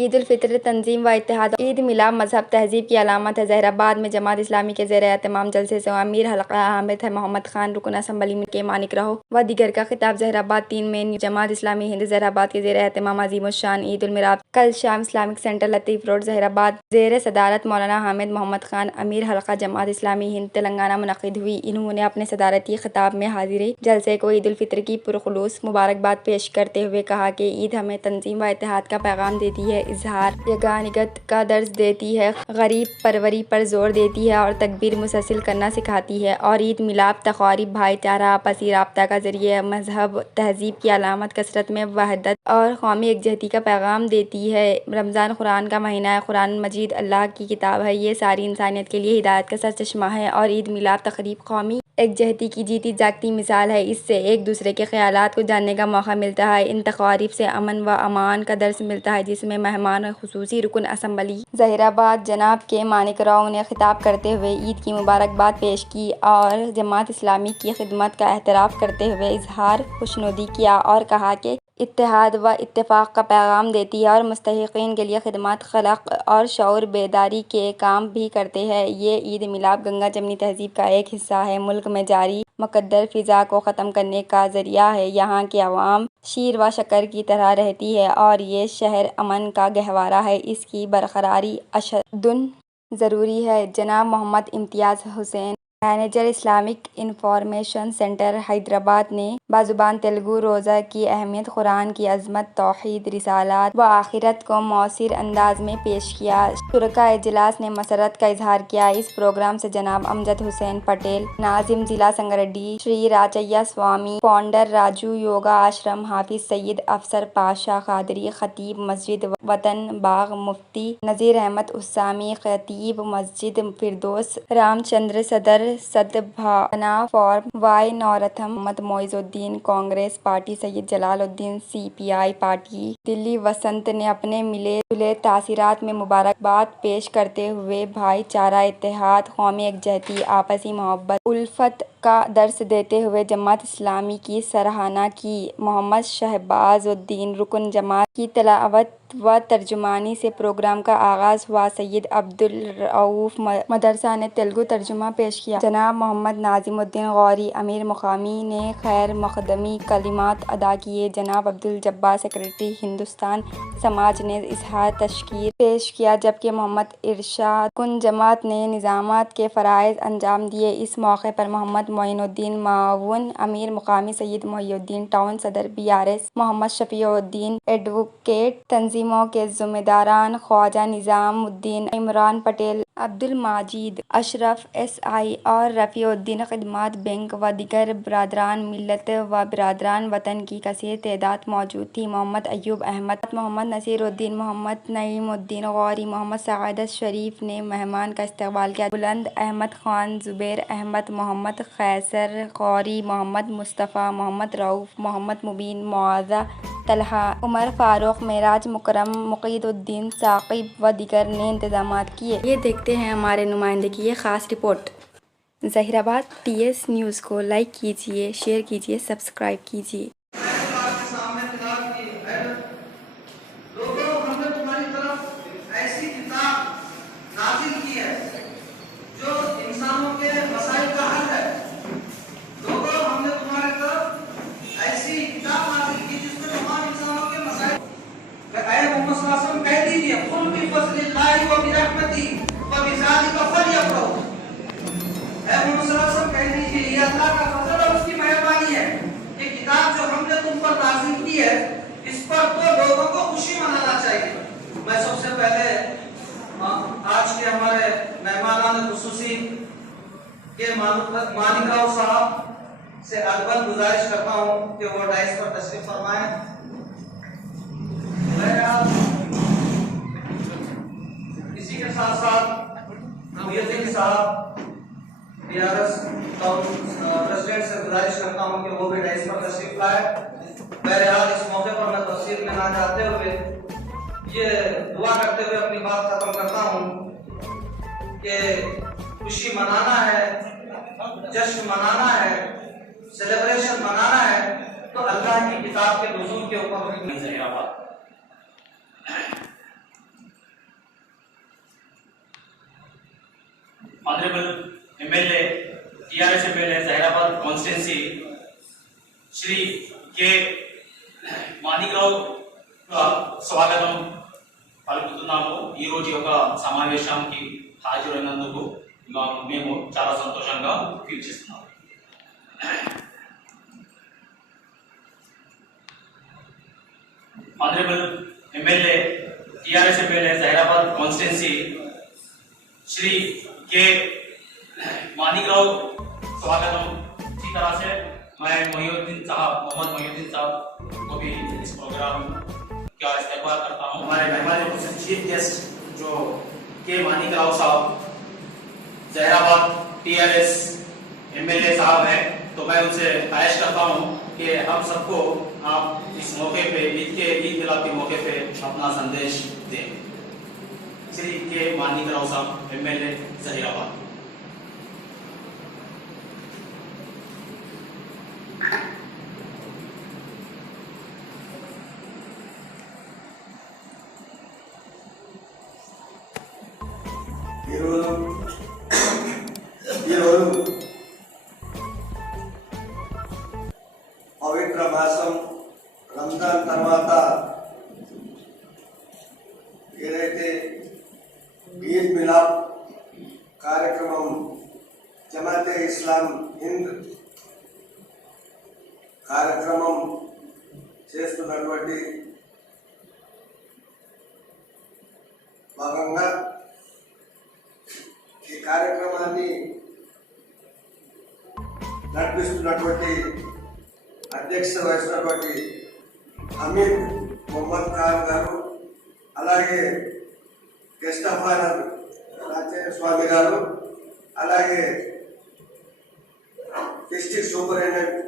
ईद उल फितर तंजीम व इत्तेहाद। ईद मिलाद मजहब तहजीब की अलामत है। जहराबाद में जमात इस्लामी के ज़ेर एहतमाम जलसे से अमीर हल्का हामिद मोहम्मद खान रुकन असम्बली के मानिक रहो व दीगर का खिताब। जहराबाद 3 मई जमात इस्लामी हिंद जहराबाद के ज़ेर एहतमाम अज़ीमुश्शान ईद उल मिलाद कल शाम इस्लामिक सेंटर लतीफ़ रोड जहराबाद ज़ेर सदारत मौलाना हामिद मोहम्मद खान अमीर हल्का जमात इस्लामी हिंद तेलंगाना मुनक़िद हुई। इन्होंने अपने सदारती खिताब में हाज़िरी जलसे को ईद उल फितर की पुरखुलूस मुबारकबाद पेश करते हुए कहा कि ईद हमें तंजीम व इत्तेहाद का पैगाम देती है, इज़हार यगानियत का दर्स देती है, गरीब परवरी पर जोर देती है और तकबीर मुसलसल करना सिखाती है। और ईद मिलाद तक़रीब भाईचारा आपसी राब्ता का ज़रिया मजहब तहजीब की अलामत कसरत में वहदत और कौमी एकजहती का पैगाम देती है। रमज़ान कुरान का महीना है। कुरान मजीद अल्लाह की किताब है। ये सारी इंसानियत के लिए हिदायत का सरचश्मा है और ईद मिलाद तक़रीब कौमी एकजहती की जीती जागती मिसाल है। इससे एक दूसरे के ख़यालात को जानने का मौका मिलता है। इन तक़रीब से अमन व अमान का दर्स मिलता है, जिसमें मेहमान खुसूसी रुकन असम्बली ज़हीराबाद जनाब के मानिक राव ने खिताब करते हुए ईद की मुबारकबाद पेश की और जमात इस्लामी की खिदमत का एहतराफ़ करते हुए इज़हार खुशनुदी किया और कहा कि इत्तेहाद व इत्तेफ़ाक़ का पैगाम देती है और मुस्तहिक़ीन के लिए खिदमत खलक़ और शऊर बेदारी के काम भी करते हैं। ये ईद मिलाद गंगा जमनी तहज़ीब का एक हिस्सा है। मुल्क में जारी मुक़द्दर फ़िज़ा को ख़त्म करने का ज़रिया है। यहाँ की अवाम शीर व शक्कर की तरह रहती है और ये शहर अमन का गहवारा है। इसकी बरक़रारी अशदुन ज़रूरी है। जनाब Mohammad Imtiaz Hussain, manager Islamic information centre Hyderabad ने बाज़ुबान तेलुगु रोज़ा की अहमियत, कुरान की अज़मत, तौहीद, रिसालत व आखिरत को मौसिर अंदाज में पेश किया। शुरका इजलास ने मसरत का इजहार किया। इस प्रोग्राम से जनाब अमजद हुसैन पटेल, नाजिम जिला संगारेड्डी, श्री राजय्या स्वामी, फाउंडर राजू योगा आश्रम, हाफिज सईद अफसर पाशा कादरी, खतीब मस्जिद वतन बाग, मुफ्ती नज़ीर अहमद उस्सामी, खतीब मस्जिद फिरदौस, रामचंद्र सदर सदभावना फॉर्म वाई नौरथम, Mohammad Moizuddin, Congress party Syed Jalaluddin, CPI party Delhi Vasant ने अपने मिले जुले तासीरात में मुबारकबाद पेश करते हुए भाईचारा, इत्तेहाद, कौमी एकजहती, आपसी मोहब्बत, उल्फत का दर्स देते हुए जमात इस्लामी की सराहना की। मोहम्मद शहबाजुद्दीन रुकन जमात की तिलावत व तर्जुमानी से प्रोग्राम का आगाज़ हुआ। सैयद अब्दुल रऊफ मदरसा ने तेलुगु तर्जुमा पेश किया। जनाब मोहम्मद नाज़िमुद्दीन गौरी अमीर मुकामी ने खैर मक़दमी कलिमात अदा किए। जनाब अब्दुल जब्बार सेक्रेटरी हिंदुस्तान समाज ने इज़हार तशकीर पेश किया, जबकि मोहम्मद इरशाद कुन जमात ने निज़ामात के फ़राइज़ अंजाम दिए। इस मौके पर मोहम्मद मोइनुद्दीन माउन अमीर मुकामी, सैयद मोहिउद्दीन टाउन सदर BRS, मोहम्मद शफ़ीउद्दीन एडवोकेट, तंजीमों के ज़िम्मेदारान, ख्वाजा निज़ामुद्दीन, इमरान पटेल, अब्दुल माजिद अशरफ SI और रफ़ीउद्दीन खिदमत बैंक व दीगर बरादरान मिल्लत व बरादरान वतन की कसीर तादाद मौजूद थी। मोहम्मद अय्यूब अहमद, मोहम्मद नसीरुद्दीन, मोहम्मद नईमुद्दीन गौरी, मोहम्मद सआदत शरीफ ने मेहमान का इस्तकबाल किया। बुलंद अहमद खान, ज़ुबैर अहमद, मोहम्मद कैसर गौरी, मोहम्मद मुस्तफ़ा, मोहम्मद रऊफ़, मोहम्मद मुबीन, मुआज़ा तलहा, उमर फारूक, मेराज मुकर्रम, मुक़ीदुद्दीन साक़िब व दीगर ने इंतज़ामात किए। ये देखते हैं हमारे नुमाइंदे की ये ख़ास रिपोर्ट। ज़हीराबाद TS न्यूज़ को लाइक कीजिए, शेयर कीजिए, सब्सक्राइब कीजिए। कह दीजिए कुल भी फज़लिल्लाहि व बिरहमती व बिज़ालिका फलयफ़रहू। कह दीजिए ये अल्लाह का फजल और उसकी मेहरबानी है। ये किताब जो हमने तुम पर नाज़िल की है, इस पर तो लोगों को खुशी मनाना चाहिए। मैं सबसे पहले आज के हमारे मेहमान खुसूसी के मानिका साहब से अदबन गुजारिश करता हूँ कि वो डाइस पर तशरीफ फरमाएं। इसी के साथ साथ मुय्यज़्ज़िन साहब BRS टाउन प्रेसिडेंट से गुजारिश करता हूँ कि वो भी डाइस पर तशरीफ लाए। बहरहाल इस मौके पर मैं तफसील में ना जाते हुए ये दुआ करते हुए अपनी बात खत्म करता हूँ कि खुशी मनाना है, जश्न मनाना है, सेलिब्रेशन मनाना है तो अल्लाह की किताब के नुज़ूल के ऊपर। Honourable MLA TRS MLA Zaheerabad constituency Shri K Manikrao స్వాగతం పలుకుతున్నాము. ఈ రోజు యొక్క సమావేశానికి హాజరైనందుకు మేము చాలా సంతోషంగా ఫీల్ చేస్తున్నాము. Honourable MLA TRS MLA Zaheerabad constituency Shri K Manikrao स्वागतम. इसी तरह से मैं मोहम्मद मोहिउद्दीन साहब को भी इस प्रोग्राम का इस्तेमाल करता हूँ. हमारे मेहमान चीफ गेस्ट जो के माणिकराव साहब जहीराबाद टीआरएस एमएलए साहब हैं, तो मैं उनसे ख्वाहिश करता हूँ कि हम सबको आप इस मौके पे ईद मिलाद के मौके पे अपना संदेश दें. श्री के माणिकराव साहब एमएलए जहीराबाद. పవిత్ర మాసం రంజాన్ తర్వాత ఏదైతే ఈద్ మిలాద్ కార్యక్రమం జమాతే ఇస్లాం హింద్ కార్యక్రమం చేస్తున్నటువంటి భాగంగా ఈ కార్యక్రమాన్ని నడిపిస్తున్నటువంటి అధ్యక్షత వహిస్తున్నటువంటి అమీర్ మొహమ్మద్ ఖాన్ గారు, అలాగే guest of honour Rajendra Swamy గారు, అలాగే district superintendent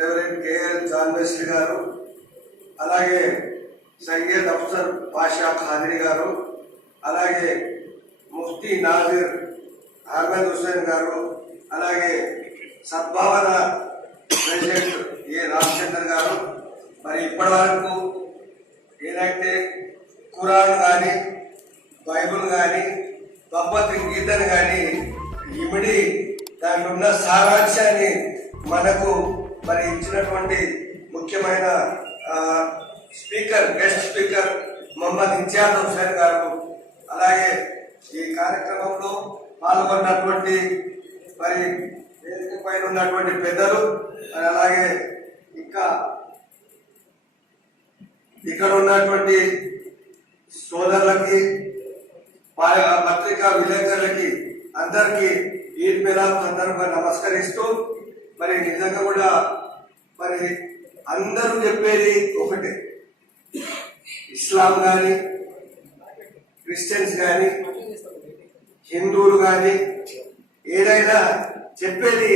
reverend KL John Wesley గారు, అలాగే సయ్యద్ అఫ్సర్ పాషా ఖాదిరి గారు, అలాగే ముఫ్తీ నాజిర్ అహ్మద్ హుస్సేన్ గారు, అలాగే సద్భావన ప్రెసిడెంట్ ఏ రామచంద్ర గారు. మరి ఇప్పటి వరకు ఏదైతే ఖురాన్ కానీ బైబుల్ కానీ భగవద్గీతను కానీ ఇమిడి దాంట్లో ఉన్న సారాంశాన్ని మనకు మరి ఇచ్చినటువంటి ముఖ్యమైన speaker guest speaker Mohammed Imtiaz Hussain గారు, అలాగే ఈ కార్యక్రమంలో పాల్గొన్నటువంటి మరి వేదిక పైన ఉన్నటువంటి పెద్దలు, అలాగే ఇంకా ఇక్కడ ఉన్నటువంటి సోదరులకి పత్రికా విలేకరులకి అందరికీ ఈద్ మిలాద్ సందర్భంగా నమస్కరిస్తూ, మరి నిజంగా కూడా మరి అందరూ చెప్పేది ఒకటే, ఇస్లాం కానీ క్రిస్టియన్స్ కానీ హిందువులు కానీ ఏదైనా చెప్పేది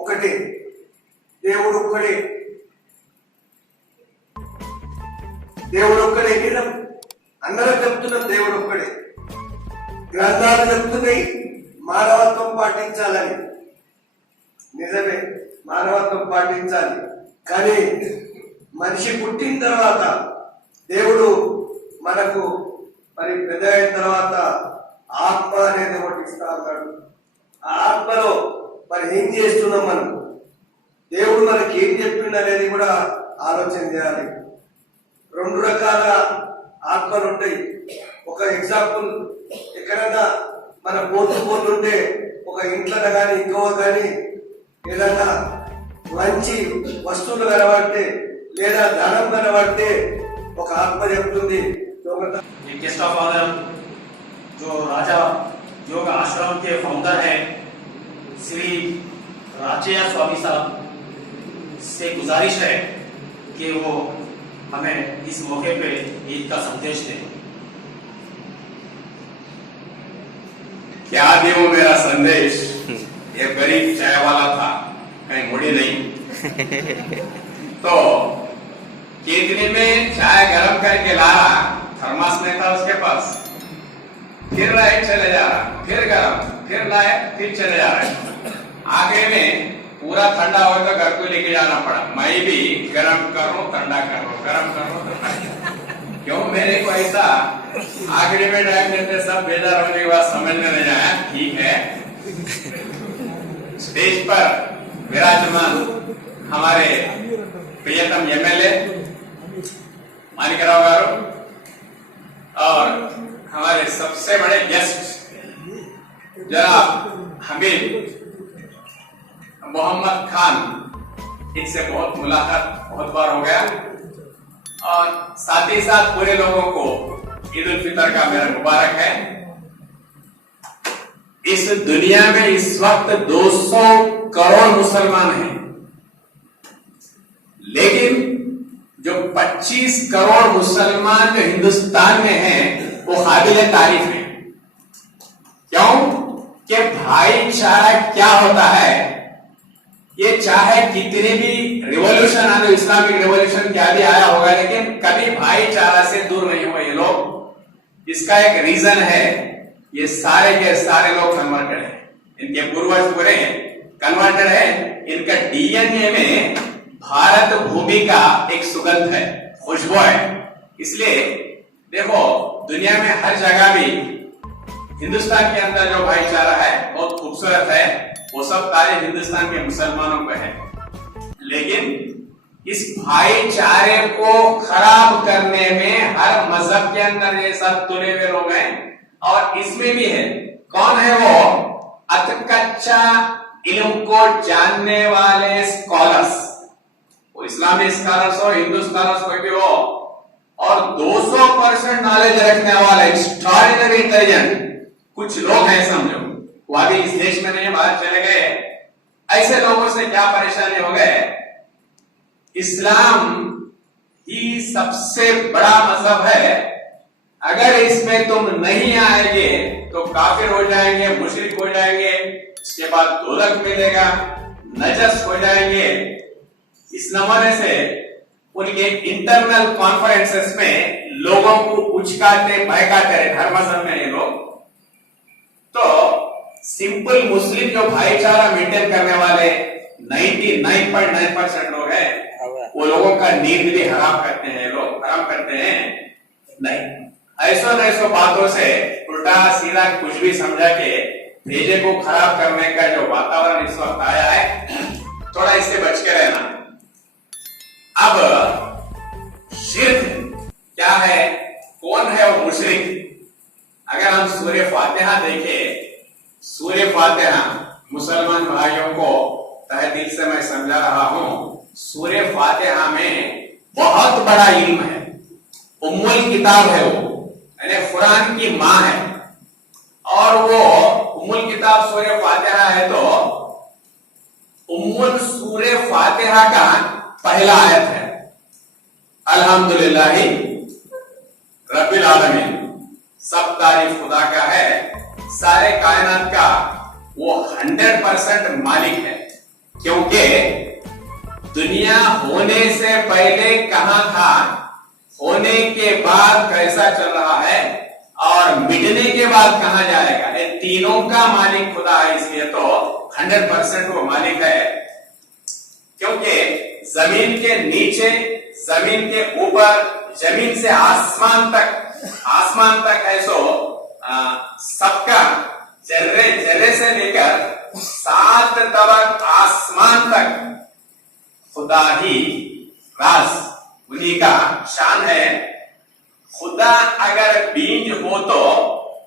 ఒకటే, దేవుడు ఒక్కడే, దేవుడు ఒక్కడే. నిజం, అందరం చెప్తున్నాం దేవుడు ఒక్కడే. గ్రంథాలు చెప్తున్నాయి మానవత్వం పాటించాలని. నిజమే, మానవత్వం పాటించాలి. కానీ మనిషి పుట్టిన తర్వాత దేవుడు మనకు మరి పెద్ద అయిన తర్వాత ఆత్మ అనేది ఒకటి ఇస్తా ఉన్నాడు. ఆ ఆత్మలో మరి ఏం చేస్తున్నాం మనం, దేవుడు మనకి ఏం చెప్పిండు అనేది కూడా ఆలోచన చేయాలి. రెండు రకాల ఆత్మలు ఉంటాయి. ఒక ఎగ్జాంపుల్, ఎక్కడైనా మన పోతుంటే ఒక ఇంట్లో కానీ ఇంకో కానీ ఏదైనా మంచి వస్తువులు కనబడితే లేదా ధనం కనబడితే ఒక ఆత్మ చెప్తుంది. गेस्ट ऑफ ऑनर जो राजा योग आश्रम के फाउंडर हैं श्री राजया स्वामी साहब से गुजारिश है कि वो हमें इस मौके पे ईद का संदेश दें. क्या देव मेरा संदेश. ये गरीब चाय वाला था, कहीं मुड़ी नहीं. तो केतली में चाय गरम करके लाया, थर्मास नहीं था उसके पास. फिर लाए चले जा रहा, फिर गरम, फिर लाए फिर चले जा रहे. आगे में पूरा ठंडा हो तो घर को लेके जाना पड़ा. मैं भी गरम कर रहा हूँ, ठंडा कर रहा हूँ, गरम कर रहा हूँ. क्यों मेरे को ऐसा आखिरी में टाइम देते सब बेजार होने के बाद समझ में नहीं आया, ठीक है। स्टेज पर विराजमान हमारे प्रियतम एमएलए मानिकराव गारू और हमारे सबसे बड़े गेस्ट जनाब हमीद मोहम्मद खान, इनसे बहुत मुलाकात बहुत बार हो गया और साथ ही साथ पूरे लोगों को ईद उल फितर का मेरा मुबारक है। इस दुनिया में इस वक्त 200 करोड़ मुसलमान हैं, लेकिन जो 25 करोड़ मुसलमान जो हिंदुस्तान में हैं वो काबिल तारीफ है। क्यों कि भाईचारा क्या होता है, ये चाहे कितने भी रिवॉल्यूशन आने, इस्लामिक रिवॉल्यूशन क्या भी आया होगा, लेकिन कभी भाईचारा से दूर नहीं हुए ये लोग। इसका एक रीजन है, ये सारे के सारे लोग कन्वर्टेड हैं, इनके पूर्वज पूरे कन्वर्टेड है। इनका डीएनए में भारत भूमि का एक सुगंध है, खुशबू है। इसलिए देखो दुनिया में हर जगह भी हिंदुस्तान के अंदर जो भाईचारा है बहुत खूबसूरत है, वो सब तारीफ हिंदुस्तान के मुसलमानों को है। लेकिन इस भाईचारे को खराब करने में हर मजहब के अंदर ये सब तुले हुए लोग हैं, और इसमें भी है। कौन है वो? अतकच्चा इल्म को जानने वाले स्कॉलर्स, वो इस्लामी स्कॉलर्स हो, हिंदू स्कॉलर्स कोई भी हो, और 200% नॉलेज रखने वाले एक्स्ट्राऑर्डिनरी इंटेलिजेंट कुछ लोग हैं, समझो वो अभी इस देश में नहीं, बाहर चले गए। ऐसे लोगों से क्या परेशानी हो गए? इस्लाम ही सबसे बड़ा मजहब है, अगर इसमें तुम नहीं आएंगे तो काफिर हो जाएंगे, मुशरिक हो जाएंगे, उसके बाद दोजख मिलेगा, नजस हो जाएंगे। इस नमूने से उनके इंटरनल कॉन्फ्रेंसेस में लोगों को उचकाते बहकाते रहे हर मजहब में ये लोग। तो सिंपल मुस्लिम जो भाईचारा मेंटेन करने वाले 99.9% लोग हैं, वो लोगों का नींद भी हराम करते हैं, लोग हराम करते हैं। नहीं, ऐसो बातों से उल्टा सीधा कुछ भी समझा के भेजे को खराब करने का जो वातावरण इस वक्त आया है, थोड़ा इससे बच के रहना। अब शिर्क क्या है, कौन है वो मुशरिक? अगर हम सूर्य फातिहा देखें, सूर्य फातिहा मुसलमान भाइयों को तहे दिल से मैं समझा रहा हूं, सूर्य फातिहा में बहुत बड़ा इल्म है, उम्मुल किताब है, वो यानी कुरान की मां है। और वो उम्मुल किताब सूर्य फातिहा है, तो उम्मुल सूर्य फातिहा का पहला आयत है अल्हम्दुलिल्लाहि रब्बिल आलमीन, सब तारीफ खुदा का है, सारे कायनात का वो 100% मालिक है। क्योंकि दुनिया होने से पहले कहां था, होने के बाद कैसा चल रहा है, और मिटने के बाद कहां जाएगा, ये तीनों का मालिक खुदा है। इसलिए तो 100% वो मालिक है। क्योंकि जमीन के नीचे, जमीन के ऊपर, जमीन से आसमान तक है, सो सबका जर्रे जर्रे से लेकर 7 तबक आसमान तक खुदा ही राज, उन्हीं का शान है। खुदा अगर बीज हो तो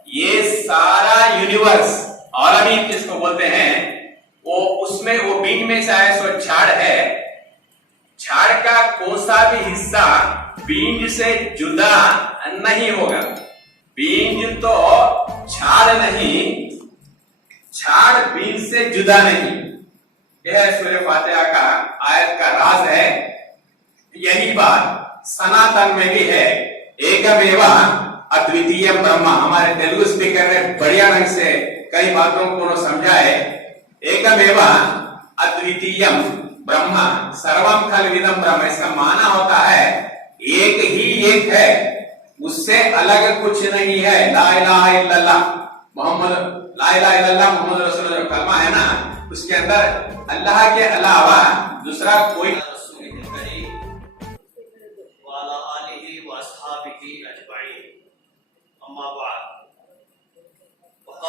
ये सारा यूनिवर्स, आलमीन जिसको बोलते हैं, वो उसमें वो बीज में चाहे सो झाड़ है, झाड़ का कोई सा भी हिस्सा बीज से जुदा नहीं होगा। बीज तो झाड़ नहीं, झाड़ बीज से जुदा नहीं। यह सूर्य फातिहा का आयत का राज है। यही बात सनातन में भी है। एकमेव अद्वितीय ब्रह्म, हमारे तेलुगु स्पीकर ने बढ़िया ढंग से कई बातों को समझाए। एकमेव अद्वितीय ब्रह्म सर्वम खलविदम ब्रह्म, इसका माना होता है एक ही एक है, उससे अलग कुछ नहीं है। ला इलाहा इल्लल्लाह मोहम्मद, ला इलाहा इल्लल्लाह मोहम्मद रसूलुल्लाह जो कलमा है ना, उसके अंदर अल्लाह के अलावा दूसरा कोई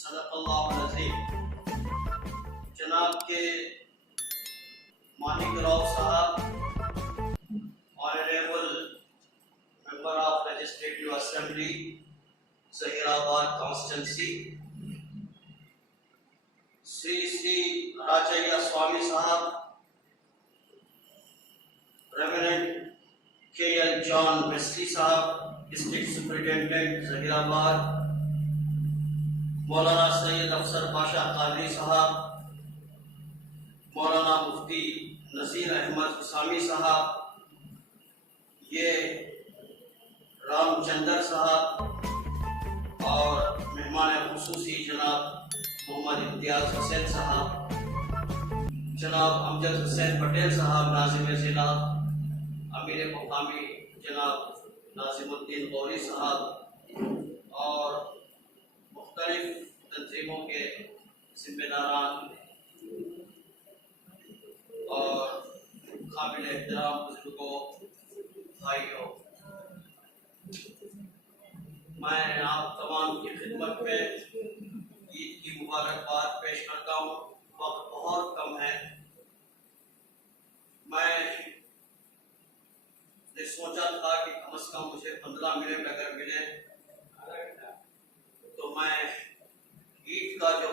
सदक़ अल्लाह अज़ीम। जनाब के मानिक राव साहब honourable member of legislative assembly Zaheerabad constituency, Shri Shri Rajaiah Swamy साहब, रेवरेंड के.एल. जॉन वेस्ली साहब, डिस्ट्रिक्ट सुपरिटेंडेंट जहीराबाद, मौलाना सैयद अफसर पाशा कादरी साहब, मौलाना मुफ्ती नसीर अहमद हुसामी साहब, ये रामचंद्र साहब और मेहमान खुसूसी जनाब मोहम्मद इम्तियाज हुसैन साहब, जनाब अमजद हुसैन पटेल साहब नाजिम जिला, अमीर मुकामी जनाब नाजिमुद्दीन गौरी साहब और मुख्तलिफ तंजीमों के जिम्मेदारान और काबिल एहतराम बुजुर्गों, भाइयों, मैं आप तमाम की खिदमत में ईद की मुबारकबाद पेश करता हूँ। वक्त बहुत कम है। मैं ने सोचा था कि कम से कम मुझे 15 मिनट अगर मिले तो मैं ईद का जो